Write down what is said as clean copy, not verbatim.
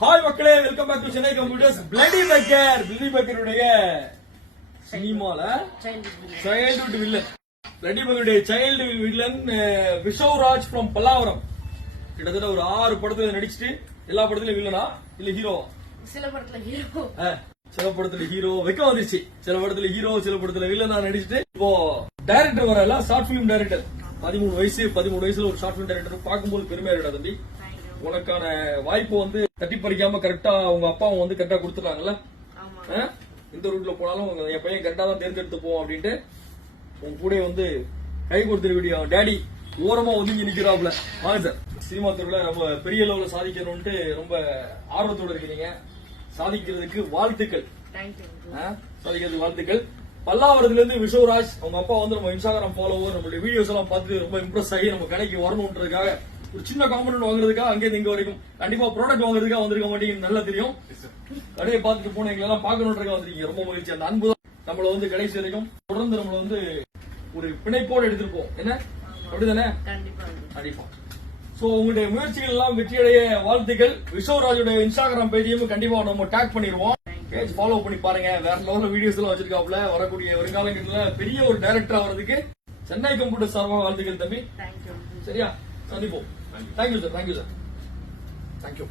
Hi மக்களே, welcome back to Chennai computers. Bloody பேக்கருடைய சினிமால சைல்ட்ஹுட் வில்லன், பிளடி பேக்கருடைய child villain Vishwaraj from Pallavaram. கிட்டத்தட்ட ஒரு 6 படத்துல நடிச்சுட்டு எல்லா படத்துலயும் வில்லனா இல்ல ஹீரோவா? சில படத்துல ஹீரோ, சில படத்துல ஹீரோ வைக்க வந்துச்சு, சில படத்துல ஹீரோ, சில படத்துல வில்லனா நடிச்சுட்டு இப்போ டைரக்டர் வரல, ஷார்ட் பிலிம் டைரக்டர். 13 வயசுல ஒரு ஷார்ட் பிலிம் டைரக்டர் பார்க்கும்போது பெருமையா இருக்கா தம்பி. உனக்கான வாய்ப்பு வந்து தட்டி பறிக்காம கரெக்டா உங்க அப்பாவும் வந்து கரெக்டா கொடுத்துட்டாங்கல்ல. இந்த ரூட்ல போனாலும் என் பையன் கரெக்டா தான் தேர்ந்தெடுத்து போவோம் அப்படின்ட்டு உங்க கூட வந்து கை கொடுத்துருக்கூடிய டேடி ஓரமா ஒதுங்கி நிக்கிறாப்ல. வாங்க சார், சினிமா துறையில ரொம்ப பெரிய லெவலில் சாதிக்கணும்ட்டு ரொம்ப ஆர்வத்தோட இருக்கிறீங்க. சாதிக்கிறதுக்கு வாழ்த்துக்கள். சாதிக்கிறதுக்கு வாழ்த்துக்கள். பல்லாவரத்துல இருந்து விஷவராஜ், அவங்க அப்பா வந்து நம்ம இன்ஸ்டாகிராம் ஃபாலோவர், நம்மளுடைய வீடியோஸ் எல்லாம் பார்த்து ரொம்ப இம்ப்ரெஸ் ஆகி நம்ம கடைக்கு வரணும்ன்றதுக்காக ஒரு சின்ன காம்பனன்ட் வாங்குறதுக்காக அங்கே இங்க வரைக்கும் கண்டிப்பா ப்ராடக்ட் வாங்குறதுக்காக வந்திருக்க மாட்டீங்கன்னு நல்லா தெரியும். கடையை பார்த்துட்டு போன எங்களெல்லாம் பார்க்கணுன்றதுக்காக வந்திருக்கீங்க. ரொம்ப மகிழ்ச்சி. அந்த அன்பு தான் நம்மள வந்து கடைசி வரைக்கும் தொடர்ந்து நம்மள வந்து ஒரு பிணைப்போடு எடுத்திருப்போம். என்ன அப்படிதானே? கண்டிப்பா. சோ உங்களுடைய முயற்சிகள் எல்லாம் வெற்றியடைய வாழ்த்துக்கள். விஷவராஜோட இன்ஸ்டாகிராம் பேஜையும் கண்டிப்பா நம்ம டேக் பண்ணிடுவோம். பேஜ் ஃபாலோ பண்ணி பாருங்க. வேற லெவல்ல வீடியோஸ் எல்லாம் வச்சிருக்காப்ல. வரக்கூடிய வருங்காலங்கள்ல பெரிய ஒரு டைரக்டரா வர்றதுக்கு சென்னை கம்ப்யூட்டர் சார்பாக வாழ்த்துக்கள் தம்பி. சரியா, சந்திப்போம். Thank you sir. தேங்க்யூ.